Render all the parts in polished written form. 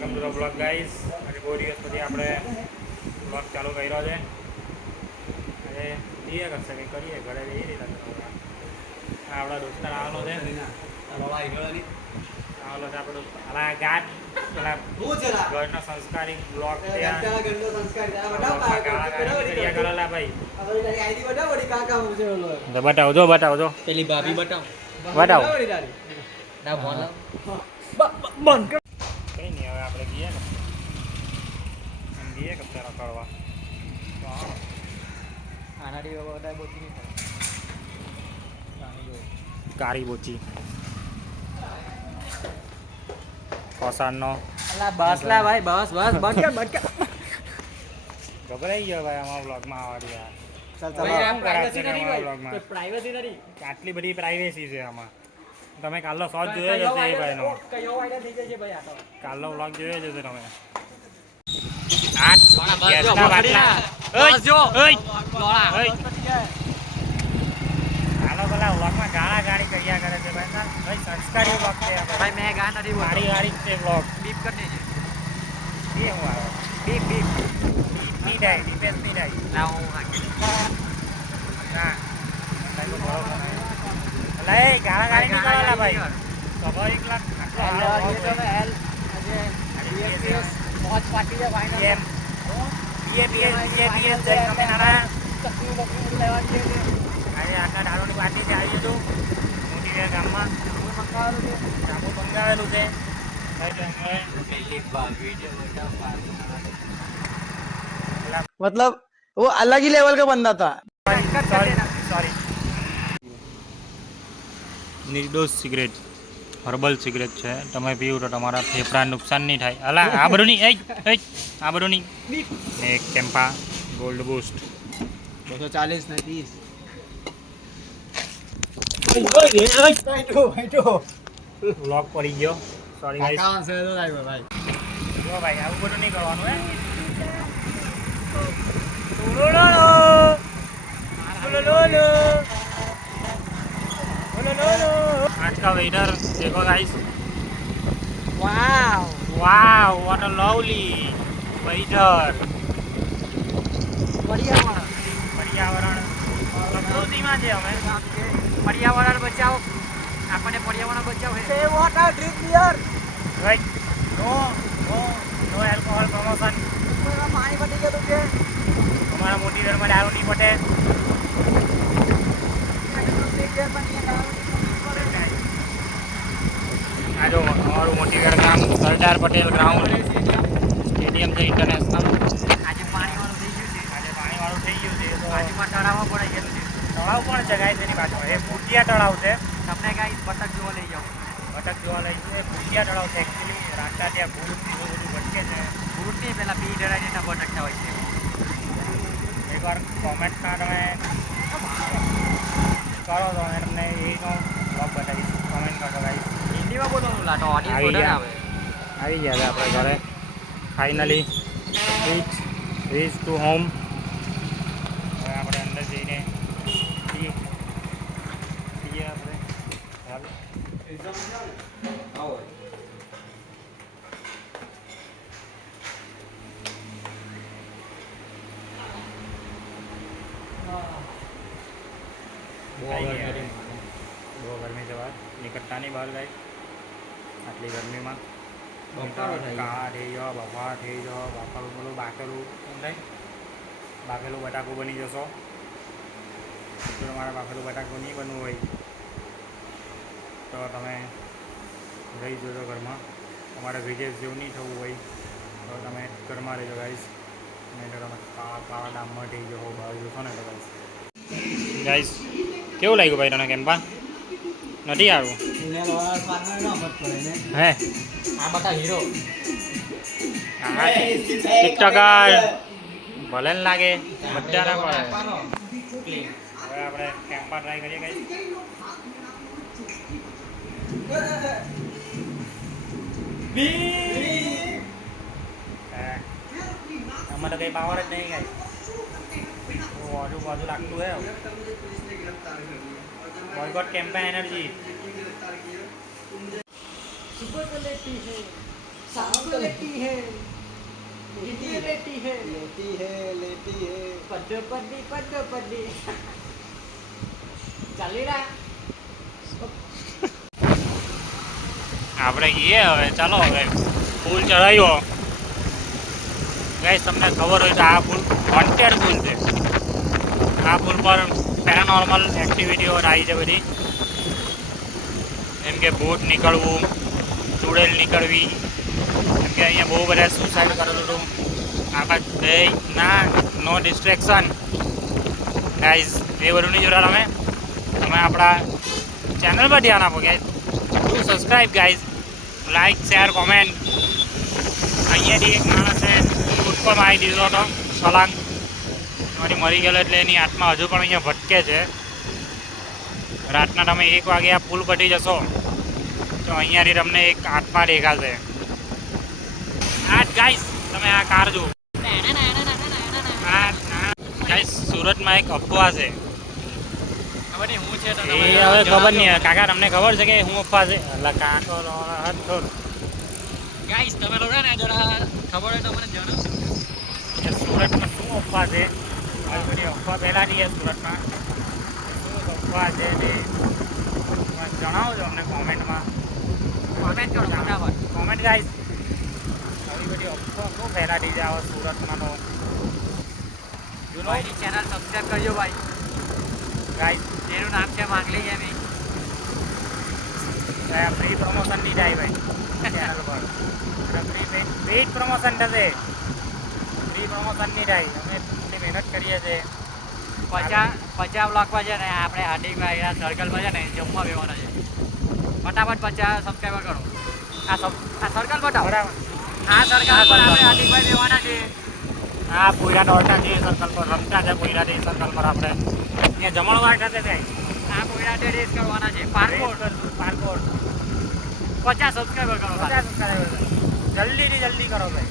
Welcome to the blog guys. આજે બહુ દિવસ પછી આપણે બ્લોગ ચાલુ કર્યો છે. આજે જઈએ કરશે કંઈ કરીએ ઘરે જઈએ રીતે આપણા દોસ્તાર આવેલો છે. આવેલો છે આપણો અલા ગાટ પેલા ઘરનો સંસ્કારી બ્લોગ કરેલા ભાઈ. બતાવજો બતાવજો પેલી ભાભી બતાવ બતાવો. બંધ કંઈ નહીં, હવે આપણે જઈએ ને જઈએ કરતા રખડવા તો આનાથી બધા બોતી નહીં કારી બોચી કોસાનનો અલા બસ લા ભાઈ બસ બસ બંધ કર ગભરાઈ ગયો ભાઈ અમારા બ્લોગમાં આવવાની યાર. ચાલ પ્રાઇવેસી ચાલ નથી ભાઈ પ્રાઇવેસી નથી આટલી બધી પ્રાઇવેસી છે આમાં. તમે કાલનો શોટ જોયો જ હશે એ ભાઈનો. કયો વાયદા થઈ જશે ભાઈ આ તો કાલનો બ્લોગ જોયો જ હશે તમે. પેલા બ્લોગમાં ગાળા ગાળી કર્યા કરે છે ભાઈ. સંસ્કારી બ્લોગ છે ભાઈ મેં ગા નથી મારી હારી જ છે બ્લોગ. બીપ કરી દેજે એ હું આવે બીપ બીપ ની ડાય ડિફેન્સ ની ડાય ના હું હાકી ના એ ગાળા ગાળી નહીં કરવાના ભાઈ. સ્વાભાવિક લાગ મોજ પાટી છે ભાઈ એમ તમે નાના આજે આટલા દારૂની પાર્ટી છે આવી હતું મોટી ગામમાં જાંબુ મંગાવેલું છે. मतलब वो अलग ही लेवल का बंदा था. सॉरी निर्दोष सिगरेट હર્બલ સિગરેટ છે. તમે પીવું તો તમારા ફેફડા નુકસાન નહીં થાય. અલા આ બધું નહીં આ બધું નહીં. એક કેમ્પા ગોલ્ડ બૂસ્ટ 240 ને 30. વ્લોગ પડી ગયો. Sorry guys. જો ભાઈ આવું બધું નહીં કરવાનું હે. आज का वेदर देखो guys. Wow wow what a lovely weather. પર્યાવરણ પ્રકૃતિમાં છે અમે. પર્યાવરણ બચાવો આપણને પર્યાવરણ બચાવો Say water, drink beer. Right. No alcohol promotion. પાણી પટી ગયું છે. અમારા મોટી દરમાં દારૂ નહીં પટે. આ જો અમારું મોટી ગામ સરદાર પટેલ ગ્રાઉન્ડ સ્ટેડિયમ છે ઇન્ટરનેશનલ. આજે પાણીવાળું થઈ ગયું છે આજે પાણીવાળું થઈ ગયું છે. તો બાજુમાં તળાવ પડાઈ ગયેલું છે તળાવ પણ છે ગાય તેની બાજુ. એ ભૂતિયા તળાવ છે. તમને ગાઈ બતક જોવા લઈ જાઓ ભટક જોવા લઈ છે. ભૂતિયા તળાવ છે એકચ્યુઅલી. રાસ્તા ત્યાં ભૂત બધું ભટકે છે. ભૂતની પેલા પી ડરાઈને ત્યાં બટકતા હોય છે એકવાર કોમેન્ટમાં તમે કરો તો અમે તમને એનો બ્લોગ બતાવીશ. કોમેન્ટ કરજો ગાઈસ. હિન્દીમાં બોલવાનું લાટો ઓડિયો આવી બોલે ગયા. આવે આવી ગયા છે આપણે ઘરે ફાઇનલી રીચ ટુ હોમ. હવે આપણે અંદર જઈને છીએ આપણે. ચાલો. બહુ ગરમી છે બહાર નીકળતા નહીં બહાર ગાય. આટલી ગરમીમાં બફારો થઈ ગયો. કાળા થઈ ગયો બફાર થઈ ગયો બાફારું પેલું બાકેલું શું થાય બાકેલું બટાકું બની જશો. જો તમારે બાફેલું બટાકું નહીં બનવું હોય તો તમે રહી જજો ઘરમાં. તમારે વિદેશ જેવું નહીં થવું હોય તો તમે ઘરમાં રહેજો ગાઈશ. નહીં તો તમે કાળા ડામમાં થઈ જશો બહાર જશો ને તો ગાઈશ. ગાઈશ કેવું લાગ્યું ભાઈ તને કેમ્પા? નથી આવ્યું હે? આ બધા હીરો ટિકટોકર ભલે ને લાગે બધા ના પડે. હવે આપણે કેમ્પા ટ્રાય કરીએ ગાઈસ. આમાં તો કંઈ પાવર જ નહીં ગાઈસ. આજુબાજુ લાગતું હે boycott Campa energy. Super quality है साहब लेती है ये लेती है लेती है पड्डी ચાલી રહ્યા આપણે ગઈએ હવે, ચાલો હવે પુલ ચડાવ્યો. ગાઈસ તમને ખબર હોય તો આ પુલ વોન્ટેડ પુલ છે. આ પુલ પર પેરાનોર્મલ એક્ટિવિટીઓ આવી છે બધી, જેમ કે બોટ નીકળવું, ચૂડેલ નીકળવી, જેમ કે અહીંયા બહુ બધા સુસાઇડ કરેલું હતું. આકાશ બે ના નો ડિસ્ટ્રેક્શન ગાઈઝ, એ બધું નહીં જોતા તમે આપણા ચેનલ પર ધ્યાન આપો guys. Do subscribe guys, like share comment. અહીંયાથી એક માણસે બોટ પર મારી દીધો હતો છલાંગ, એમાંથી મરી ગયેલો એટલે એની આત્મા હજુ પણ અહીંયા ભટકે છે. રાતના તમે 1 વાગે આ પુલ પટી જશો તો અહીંયાથી તમને એક આત્મા દેખાશે. આ ગાઈઝ તમે આ કાર જુઓ. ગાઈઝ સુરતમાં એક અફવા છે. ખબર નહીં હું છે તો એ હવે ખબર નહીં કાકા, તમને ખબર છે કે હું અફવા છે? એટલે કાકો ગાઈસ તમે લોકો ને જરા ખબર હોય તો મને જણાવો. કે સુરતમાં શું અફવા છે? આવી બધી અફવા પહેલાંથી છે સુરતમાં. શું અફવા છે તે જણાવજો અમને કોમેન્ટમાં. કોમેન્ટ કરો ફટાફટ. Comment guys. આવી બધી અફવા શું પહેલાંથી છે આવા સુરતમાં તો ભાઈની ચેનલ સબસ્ક્રાઇબ કરજો ભાઈ. ગાઈસ. એનું નામ છે માંગલી ગેમિંગ. ફ્રી પ્રમોશન નહીં થાય ભાઈ ચેનલ પર. પેઇડ પ્રમોશન થશે, ફ્રી પ્રમોશન નહીં થાય. અમે એટલી મહેનત કરીએ છીએ. 50 બ્લોકમાં છે ને આપણે હાર્દિકભાઈ આ સર્કલમાં છે ને જમવા બેવાનો છે. ફટાફટ 50 સબસ્ક્રાઈબર કરો. આ સર્કલ બતાવો. બરાબર. આ સર્કલ પર આપણે હાર્દિકભાઈ બેવાના છે. હા, પોયરા દોડતા છે સર્કલ પર, રમતા છે પોયરા છે સર્કલ પર. આપણે અહીંયા જમણવાર થશે ભાઈ. આ કોઈના રેસ કરવાના છે. પાર્કોર 50 સબસ્ક્રાઈબર કરો. 50 સબસ્ક્રાઈબર જલ્દી કરો ભાઈ.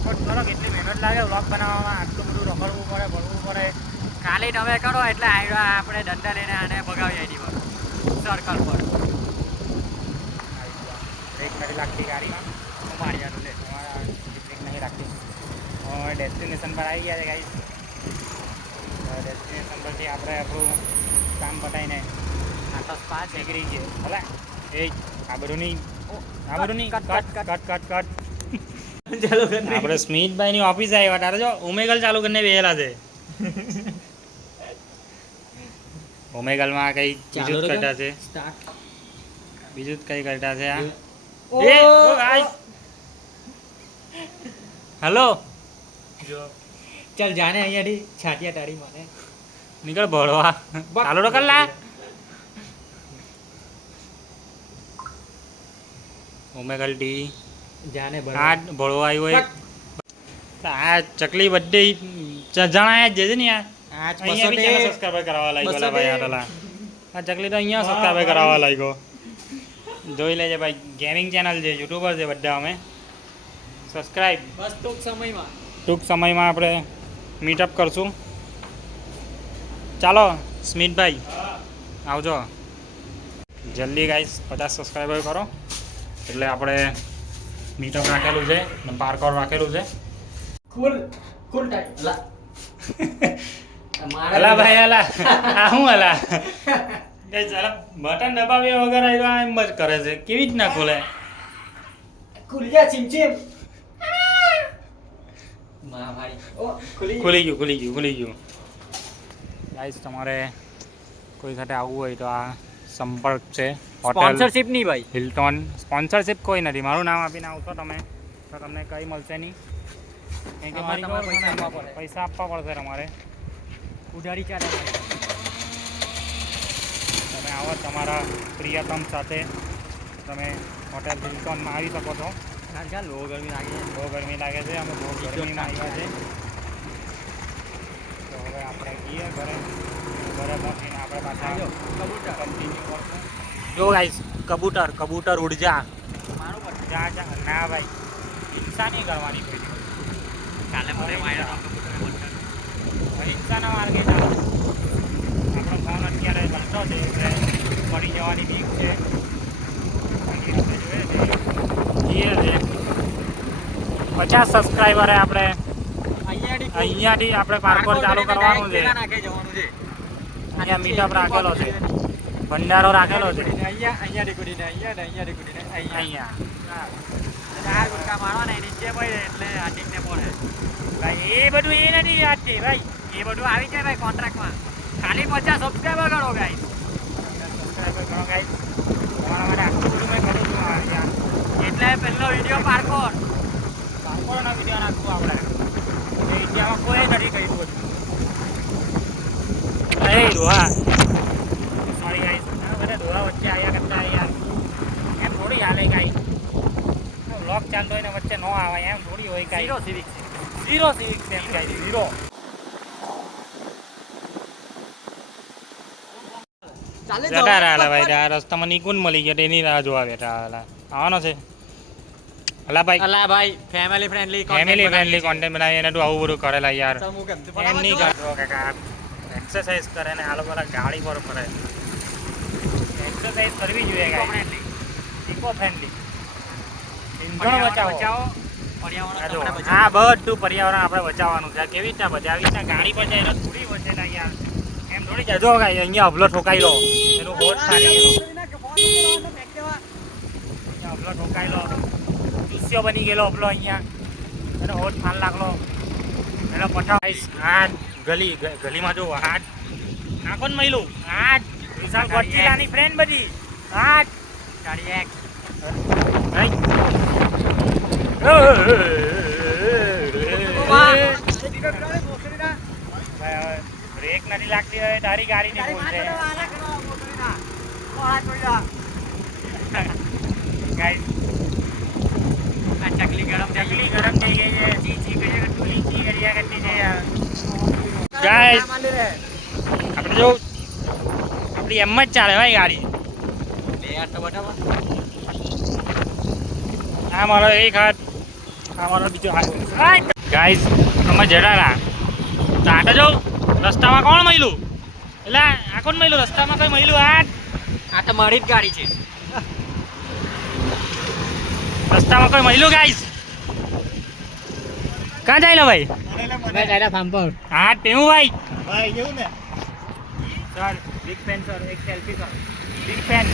સપોર્ટ કરો. કેટલી મહેનત લાગે વ્લોગ બનાવવામાં. આટલું બધું રખડવું પડે, ભણવું પડે. ખાલી તમે કરો એટલે આપણે દંડા લઈને આને ભગાવી આવી પર સર્કલ પર. બ્રેક નથી લાગતી ગાડીમાં. હું મારિયાનું છે. તમારા બ્રેક નહીં લાગતી. હવે ડેસ્ટિનેશન પર આવી ગયા છે ગાઈસ. ડેસ્ટિનેશન પરથી આપણે આપણું કામ પતાવીને આ તો સ્પા છે. નીકળી ગઈએ. ભલે એ આ બધું નહીં, આ બધું નહીં. કટ. ચાલો આપણે સ્મિતભાઈની ઓફિસ આવ્યા. તારે જો ઉમેગલ ચાલુ કરીને બેહેલા છે. ઓમેગલમાં કઈ બીજું જ કરતા છે. બીજું જ કઈ કરતા છે આ. હેલો ચાલ જાણે અહીંયાથી છાટિયા તારી મને નીકળ ભળવા. ચાલો તો કર લા. ઓમેગલ ટી જાણે આ ભળવા આવ્યો એક. આ ચકલી બધી જણાયા જ છે ને યાર. અહીંયા બી ચેનલ સબસ્ક્રાઇબ કરાવવા લાગ્યો લા ભાઈ. આટલા આ ચકલી તો અહીંયા સબસ્ક્રાઇબ કરાવવા લાગ્યો. જોઈ લેજે ભાઈ, ગેમિંગ ચેનલ છે, યુટ્યુબર છે બધા અમે. સબસ્ક્રાઇબ. બસ ટૂંક સમયમાં આપણે મીટઅપ કરશું. ચાલો સ્મિતભાઈ આવજો જલ્દી ગાઈસ. 50 સબસ્ક્રાઈબર કરો એટલે આપણે મીટઅપ રાખેલું છે ને પાર્કોર રાખેલું છે. ફૂલ ટાઈમ લા અલા ભાઈ અલા આ હું અલા ગાઈસ. અલા બટન દબાવ્યા વગર આ એમ જ કરે છે. કેવી રીતના ખોલે? ખુલ્યા ચીમચીમ માં ભાઈ. ઓ ખુલી ગયું. ગાઈસ તમારે કોઈ ખાતે આવવું હોય તો આ સંપર્ક છે. સ્પોન્સરશિપ નહીં ભાઈ. હિલ્ટોન સ્પોન્સરશિપ કોઈ નથી. મારું નામ આપીને આવશો તમે તો તમને કંઈ મળશે નહીં. કેમ કે મારી તમારે પૈસા આપવા પડે. પૈસા આપવા પડશે તમારે. ઉધારી ચાલે તમે આવો તમારા પ્રિયતમ સાથે તમે હોટેલ હિલ્ટોનમાં આવી શકો છો. ચાલ લો ગરમી લાગે. બહુ ગરમી લાગે છે. અમે બહુ ગરમીમાં આવ્યા છે. તો હવે આપણે જઈએ ઘરે પહોંચીને આપણે પાછા કન્ટિન્યુ કરશું. જો ગાઈસ કબૂતર ઉડજા. મારું પણ જા ના ભાઈ, હિંસા નહીં કરવાની કોઈ દિવસ. કાલે મને માર્યો હિંસાના માર્ગે ચાલો. આપણો ફોન અત્યારે બનતો છે એટલે પડી જવાની બીક છે. બાકી આપણે જોઈએ છે 50 સબસ્ક્રાઈબરે આપણે અહીંયાથી અહીંયાથી આપણે પાર્કોર ચાલુ કરવાનું છે. નાખે જવાનું છે અહીંયા મીટઅપ રાખેલો છે, ભંડારો રાખેલો છે અહીંયાથી કૂદીને અહીંયાથી કૂદીને અહીંયા. હા. ચાર ગુટકા મારવાના એ નીચે પડે એટલે હાર્દિકને પડે. ભાઈ એ બધું એ નથી યાદ છે ભાઈ. એ બધું આવી જાય ભાઈ કોન્ટ્રાક્ટમાં. ખાલી 50 સબસ્ક્રાઈબર કરો ગાઈસ. સબસ્ક્રાઈબર કરો ગાઈસ. તમારા માટે આટલું બધું મેં કરું છું આ યાર. એટલે પહેલો વિડીયો પાર્કોર. પાર્કોરના વિડીયો નાખવું આપણે. એ ઇન્ડિયામાં કોઈ નથી કર્યું બધું. એ દોહા સોરી ગાઈસ, બધા દોહા વચ્ચે આવ્યા કરતા યાર એમ થોડી હાલે ગાઈસ. વ્લોગ ચાલતો હોય ને વચ્ચે ન આવે એમ થોડી હોય કાંઈ. ઝીરો સિવિક છે. ઝીરો સિવિક છે એમ ગાઈસ, ઝીરો. જતા રહ્યા ભાઈ, આ રસ્તામાં નિકુંજ મળી ગયા એની રાહ જોવા બેઠા હાલા. આવવાનો છે હલા ભાઈ. અલા ભાઈ family friendly family friendly content બનાવી એને તો આવું બધું કરેલા યાર. એમ નહીં કરતો કાકા, એક્સરસાઇઝ કરે ને આ લોકો ગાડી પર ફરે. એક્સરસાઇઝ કરવી જોઈએ ગાડી. Eco friendly. ઇંધણ બચાવો. આ જો, આ બધું પર્યાવરણ આપણે બચાવવાનું છે. આ કેવી રીતના બચાવી રીતના ગાડી પર જાય એટલે થોડી બચેલા યાર. એમ થોડી જાય. જો ગાઈ અહીંયા અબલો ઠોકાઈ લો એનું હોટ ખાલી અહીંયા અબલો ઠોકાઈ લો, ચૂસ્યો બની ગયેલો અબલો અહીંયા એનો હોટ ફાન લાગલો એનો પઠાવ. હાથ ગલીમાં જો હાથ નાખો ને મહિલું હાથ વિશાલ ગોડચિલાની ફ્રેન્ડ બધી હાથ ગાડી એક બ્રેક નથી લાગતી હવે તારી ગાડીની ભૂલ છે ગાઈસ. આ ચકલી ગરમ થઈ ચકલી ગરમ થઈ ગઈ છે. ચીચી કર્યા કરતી ચી કર્યા કરતી છે યાર. ગાઈસ આપણે જો આપણી એમ જ ચાલે ભાઈ ગાડી. બે હાથ તો બતાવો. આ મારો એક હાથ, આ મારો બીજો હાથ. ગાઈસ અમે જડારા તો આટો જો રસ્તામાં કોણ મહિલું એટલે આ કોણ મહિલું રસ્તામાં કોઈ મહિલું હાથ. આ તો મારી જ ગાડી છે. રસ્તામાં કોઈ મહિલું ગાઈસ. ક્યાં જાય લો ભાઈ? મેં ગાડા ફાર્મ પર. હા તેવું ભાઈ. ભાઈ કેવું ને સર બિગ ફેન સર, એક સેલ્ફી સર. Big fan.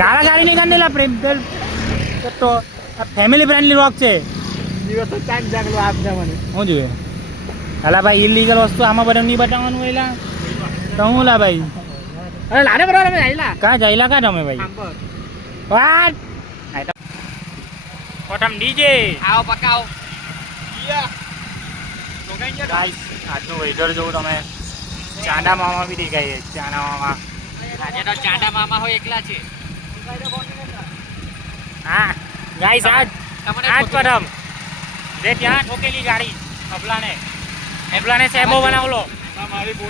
ગાળા ગાડી નહીં કાઢેલા પ્રેમ તો ફેમિલી ફ્રેન્ડલી રોક છે. દિવસ ટાઈમ જાગલો આપજા મને શું જોઈએ હાલા ભાઈ? ઇલીગલ વસ્તુ આમાં બધા નહીં બતાવવાનું એલા તો હું લા ભાઈ. અરે લાડે બરાબર અમે આઈલા કાં જઈલા કાં તમે ભાઈ? ફાર્મ પર. વાટ કોટમ ડીજે આવો પકાવો. ગાઈસ આજનું વેધર જોવું તમે. ચાંદા મામા બી દેખાય છે. ચાંદા મામા આજે તો ચાંડા મામા હોય એકલા છે. હા ગાઈસ આજ તમને આજ પરમ જે ત્યાં ઠોકેલી ગાડી અબલાને સેબો બનાવલો. મારી બોલ